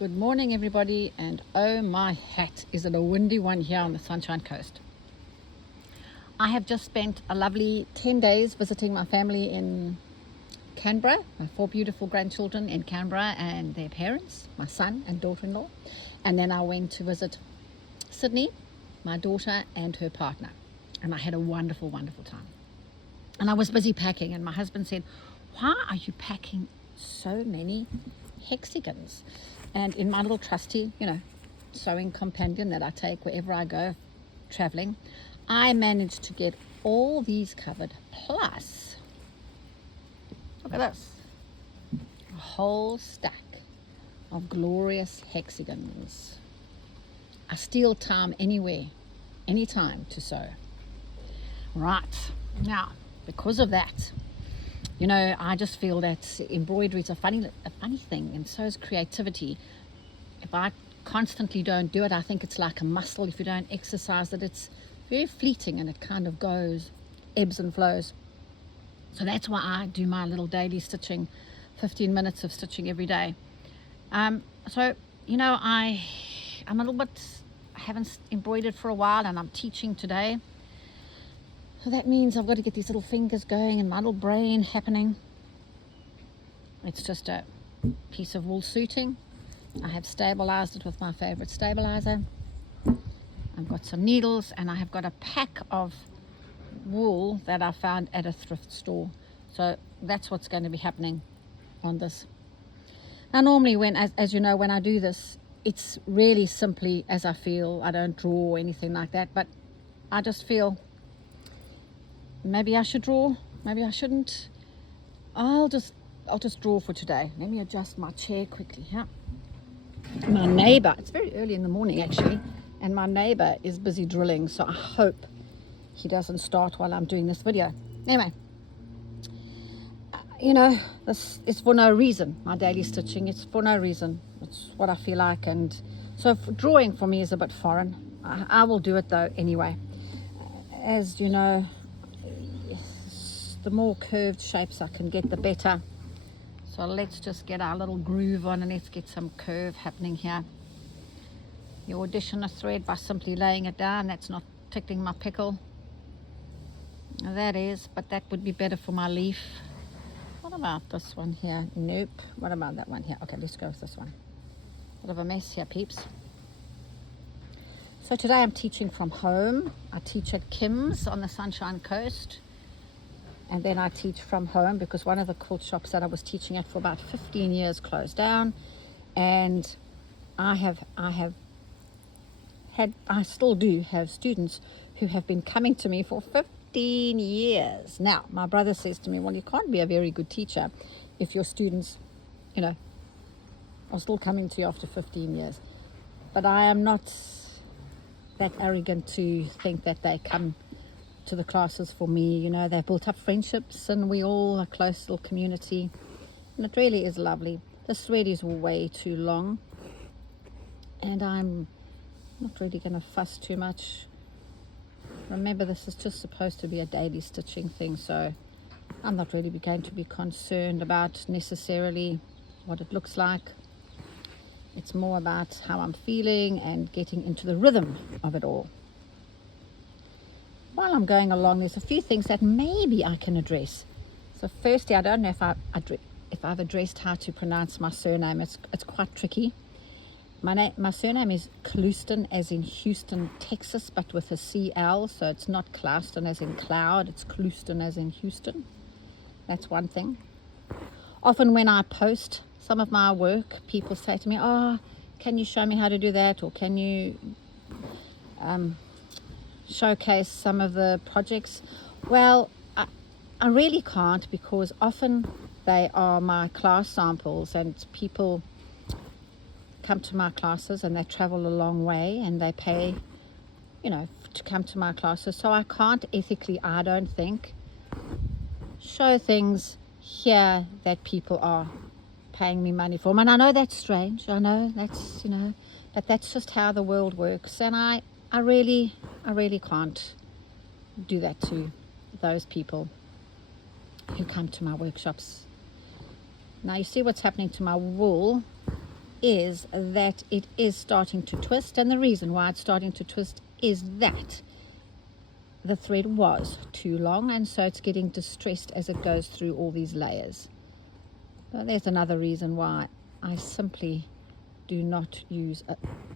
Good morning, everybody, and oh my hat, is it a windy one here on the Sunshine Coast. I have just spent a lovely 10 days visiting my family in Canberra, my 4 beautiful grandchildren in Canberra and their parents, my son and daughter-in-law. And then I went to visit Sydney, my daughter and her partner. And I had a wonderful, wonderful time. And I was busy packing, and my husband said, "Why are you packing so many hexagons?" And in my little trusty, sewing companion that I take wherever I go traveling, I managed to get all these covered. Plus, look at this, a whole stack of glorious hexagons. I steal time anywhere, anytime to sew. Right, now, because of that, I just feel that embroidery is a funny thing, and so is creativity. If I constantly don't do it, I think it's like a muscle. If you don't exercise it, it's very fleeting and it kind of goes, ebbs and flows. So that's why I do my little daily stitching, 15 minutes of stitching every day. I'm a little bit, I haven't embroidered for a while, and I'm teaching today. So that means I've got to get these little fingers going and my little brain happening. It's just a piece of wool suiting. I have stabilized it with my favorite stabilizer. I've got some needles, and I have got a pack of wool that I found at a thrift store. So that's what's going to be happening on this. Now normally as you know, when I do this, it's really simply as I feel. I don't draw or anything like that, but I just feel maybe I should draw, maybe I shouldn't. I'll just draw for today. Let me adjust my chair quickly here. My neighbor, it's very early in the morning actually, and my neighbor is busy drilling, so I hope he doesn't start while I'm doing this video. Anyway, this is for no reason. My daily stitching, it's for no reason. It's what I feel like, and so drawing for me is a bit foreign. I will do it though anyway. As you know, the more curved shapes I can get, the better. So let's just get our little groove on, and let's get some curve happening here. You audition a thread by simply laying it down. That's not tickling my pickle. That is, but that would be better for my leaf. What about this one here? Nope. What about that one here? Okay, let's go with this one. Bit of a mess here, peeps. So today I'm teaching from home. I teach at Kim's on the Sunshine Coast. And then I teach from home because one of the quilt shops that I was teaching at for about 15 years closed down. And I still do have students who have been coming to me for 15 years. Now, my brother says to me, well, you can't be a very good teacher if your students, are still coming to you after 15 years. But I am not that arrogant to think that they come to the classes for me. They've built up friendships, and we all a close little community, and it really is lovely. This thread is way too long, and I'm not really going to fuss too much. Remember, this is just supposed to be a daily stitching thing, so I'm not really going to be concerned about necessarily what it looks like. It's more about how I'm feeling and getting into the rhythm of it all. While I'm going along, there's a few things that maybe I can address. So firstly, I don't know if I've addressed how to pronounce my surname. It's quite tricky. My surname is Clouston, as in Houston, Texas, but with a CL, so it's not Clouston as in cloud, it's Clouston as in Houston. That's one thing. Often when I post some of my work, people say to me, can you show me how to do that, or can you showcase some of the projects? Well, I really can't, because often they are my class samples, and people come to my classes and they travel a long way and they pay, to come to my classes. So I can't ethically, I don't think, show things here that people are paying me money for. And I know that's strange. I know that's, but that's just how the world works. And I really can't do that to those people who come to my workshops. Now you see what's happening to my wool. is that it is starting to twist, and the reason why it's starting to twist is that the thread was too long, and so it's getting distressed as it goes through all these layers. So there's another reason why I simply do not use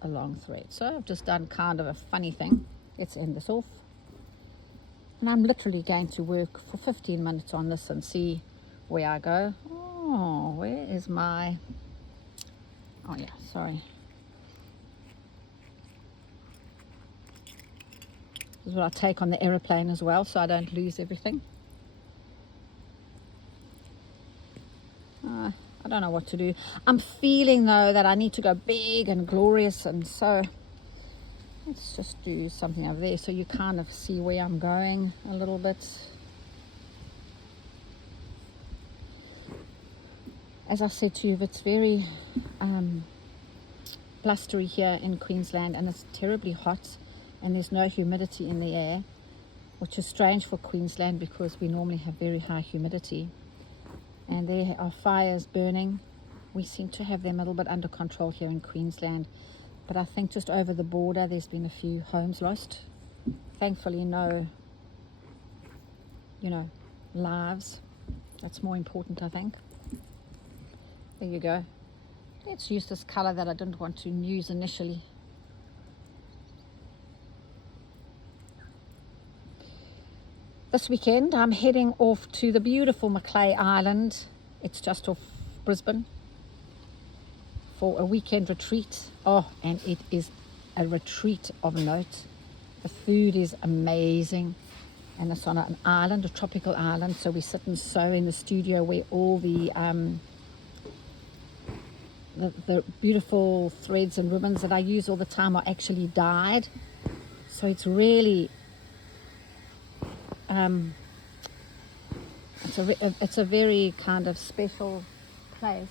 a long thread. So I've just done kind of a funny thing. Let's end this off. And I'm literally going to work for 15 minutes on this and see where I go. Oh, where is my... Oh yeah, sorry. This is what I take on the aeroplane as well, so I don't lose everything. I don't know what to do. I'm feeling though that I need to go big and glorious, and so let's just do something over there so you kind of see where I'm going a little bit. As I said to you, it's very blustery here in Queensland, and it's terribly hot, and there's no humidity in the air, which is strange for Queensland because we normally have very high humidity. And there are fires burning. We seem to have them a little bit under control here in Queensland, but I think just over the border there's been a few homes lost. Thankfully no, lives. That's more important, I think. There you go. Let's use this color that I didn't want to use initially. This weekend I'm heading off to the beautiful Macleay Island. It's just off Brisbane for a weekend retreat. Oh, and it is a retreat of note. The food is amazing, and it's on an island, a tropical island, so we sit and sew in the studio where all the beautiful threads and ribbons that I use all the time are actually dyed. So it's really it's a very kind of special place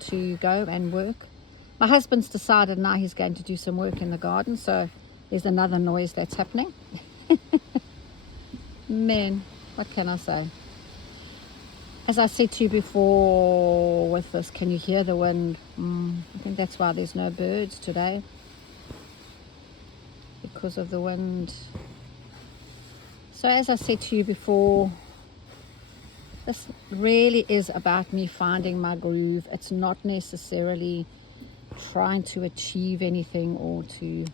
to go and work. My husband's decided now he's going to do some work in the garden, so there's another noise that's happening. Man, what can I say? As I said to you before with this, can you hear the wind? I think that's why there's no birds today, because of the wind. So as I said to you before, this really is about me finding my groove. It's not necessarily trying to achieve anything or to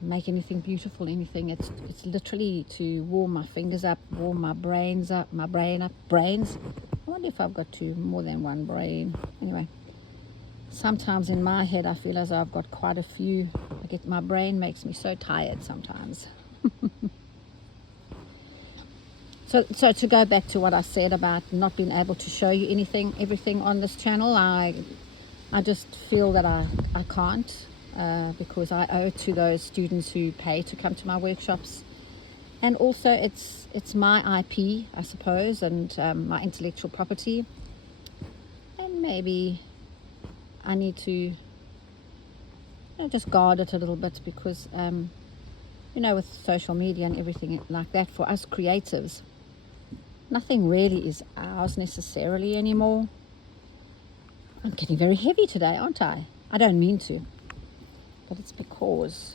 make anything beautiful, anything. It's literally to warm my fingers up, warm my brains up, brains. I wonder if I've got more than one brain. Anyway, sometimes in my head I feel as though I've got quite a few. My brain makes me so tired sometimes. So to go back to what I said about not being able to show you everything on this channel, I just feel that I can't, because I owe it to those students who pay to come to my workshops, and also it's my IP, I suppose, and my intellectual property, and maybe I need to just guard it a little bit, because with social media and everything like that, for us creatives, nothing really is ours necessarily anymore. I'm getting very heavy today, aren't I? I don't mean to, but it's because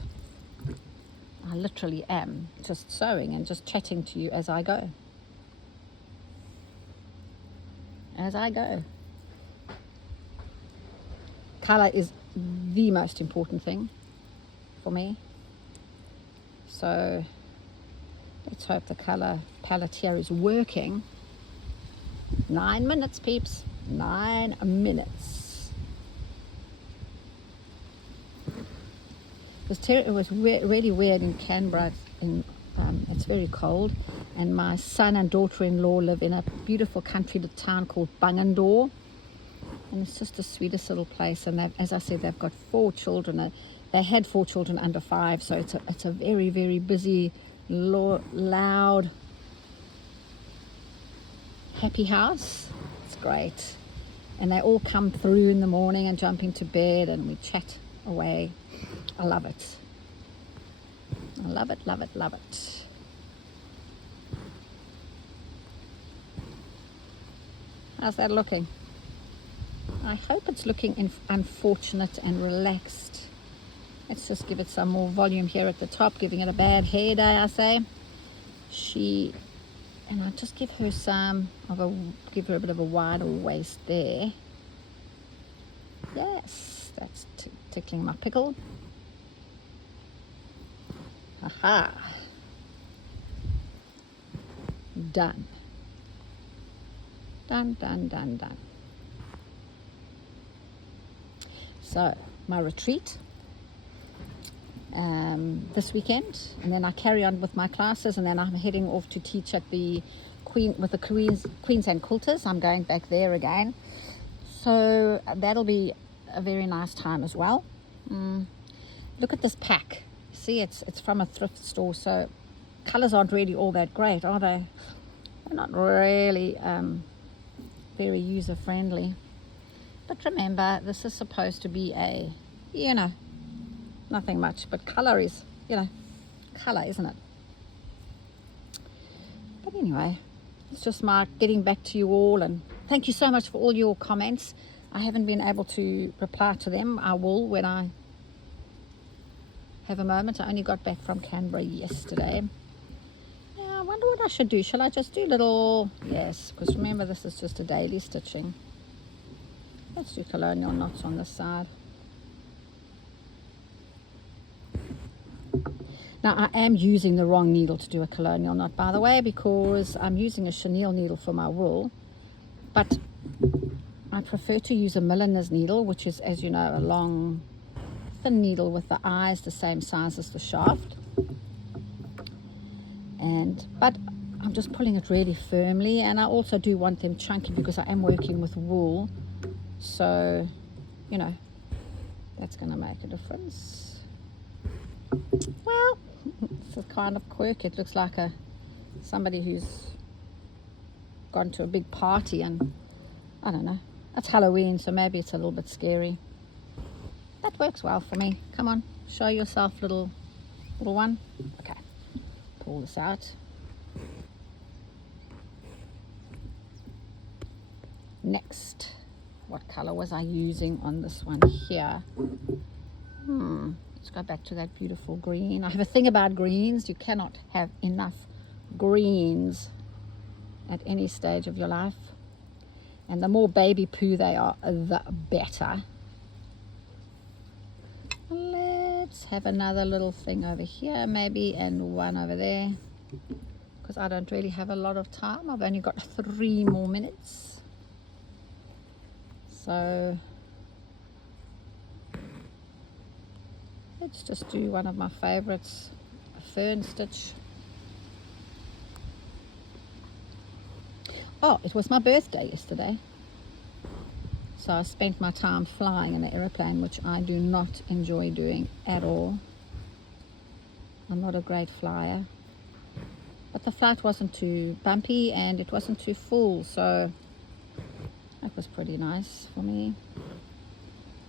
I literally am just sewing and just chatting to you as I go. Color is the most important thing for me. So let's hope the color palette here is working. 9 minutes, peeps. 9 minutes. It was really weird in Canberra. It's very cold, and my son and daughter-in-law live in a beautiful country town called Bungendore, and it's just the sweetest little place. And as I said, they've got 4 children. They had 4 children under 5, so it's a very, very busy, loud, happy house. It's great. And they all come through in the morning and jump into bed, and we chat away. I love it. I love it, love it, love it. How's that looking? I hope it's looking unfortunate and relaxed. Let's just give it some more volume here at the top, giving it a bad hair day, I say. And I just give her give her a bit of a wider waist there. Yes, that's tickling my pickle. Aha. Done. Done, done, done, done. So, my retreat this weekend, and then I carry on with my classes, and then I'm heading off to teach at the Queensland Quilters. I'm going back there again. So that'll be a very nice time as well. Look at this pack. See, it's from a thrift store, so colors aren't really all that great, are they? They're not really very user friendly. But remember, this is supposed to be a, nothing much, but color is, color, isn't it? But anyway, it's just my getting back to you all, and thank you so much for all your comments. I haven't been able to reply to them. I will when I have a moment. I only got back from Canberra yesterday. Yeah, I wonder what I should do. Shall I just do little, yes, because remember, this is just a daily stitching. Let's do colonial knots on this side. Now, I am using the wrong needle to do a colonial knot, by the way, because I'm using a chenille needle for my wool, but I prefer to use a milliner's needle, which is, as you know, a long, thin needle with the eyes the same size as the shaft. But I'm just pulling it really firmly, and I also do want them chunky because I am working with wool, so, that's going to make a difference. Well, it's a kind of quirk. It looks like somebody who's gone to a big party, and I don't know. It's Halloween, so maybe it's a little bit scary. That works well for me. Come on, show yourself, little one. Okay, pull this out. Next, what color was I using on this one here? Let's go back to that beautiful green. I have a thing about greens. You cannot have enough greens at any stage of your life. And the more baby poo they are, the better. Let's have another little thing over here maybe, and one over there, because I don't really have a lot of time. I've only got 3 more minutes. So let's just do one of my favorites, a fern stitch. Oh, it was my birthday yesterday, so I spent my time flying in an aeroplane, which I do not enjoy doing at all. I'm not a great flyer, but the flight wasn't too bumpy and it wasn't too full, so that was pretty nice for me.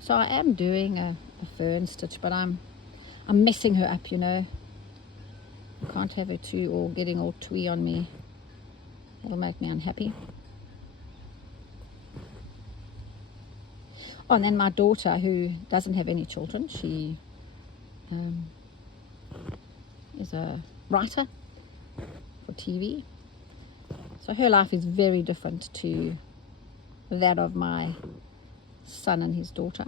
So I am doing a fern stitch, but I'm messing her up, I can't have her too all getting all twee on me. That'll make me unhappy. Oh, and then my daughter, who doesn't have any children, she is a writer for TV. So her life is very different to that of my son and his daughter,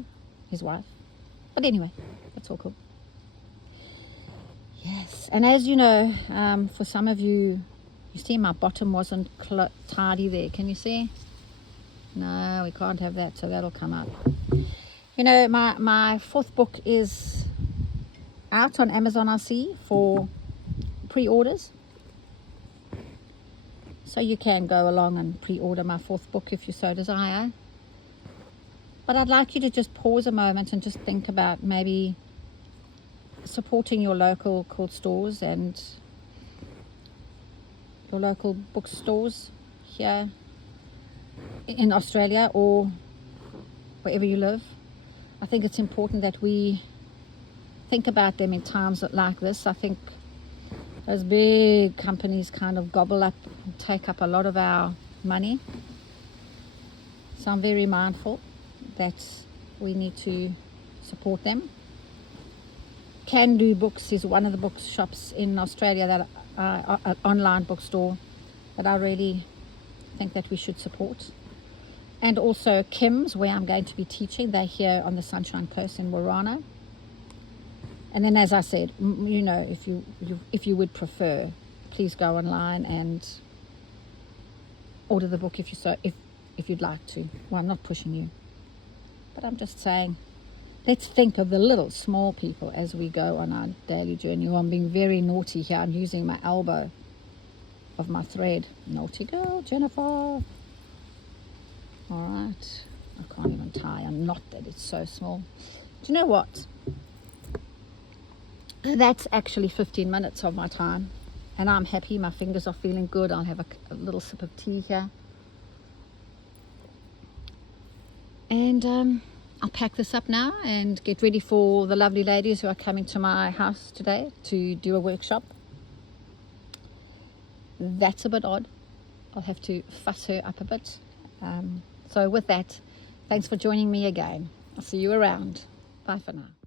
his wife. But anyway, that's all cool. Yes, and as you know, for some of you, you see my bottom wasn't tidy there. Can you see? No, we can't have that, so that'll come up. My 4th book is out on Amazon, I see, for pre-orders. So you can go along and pre-order my 4th book if you so desire. But I'd like you to just pause a moment and just think about maybe supporting your local quilt stores and your local bookstores here in Australia or wherever you live. I think it's important that we think about them in times like this. I think those big companies kind of gobble up and take up a lot of our money. So I'm very mindful that we need to support them. Can Do Books is one of the bookshops in Australia that an online bookstore that I really think that we should support. And also Kim's, where I'm going to be teaching. They're here on the Sunshine Coast in Warana. And then, as I said, you know, if you would prefer, please go online and order the book if you'd like to. Well, I'm not pushing you, but I'm just saying, let's think of the little small people as we go on our daily journey. Well, I'm being very naughty here. I'm using my elbow of my thread. Naughty girl, Jennifer. All right. I can't even tie a knot that it's so small. Do you know what? That's actually 15 minutes of my time, and I'm happy. My fingers are feeling good. I'll have a little sip of tea here, and I'll pack this up now and get ready for the lovely ladies who are coming to my house today to do a workshop. That's a bit odd. I'll have to fuss her up a bit. So with that, thanks for joining me again. I'll see you around. Bye for now.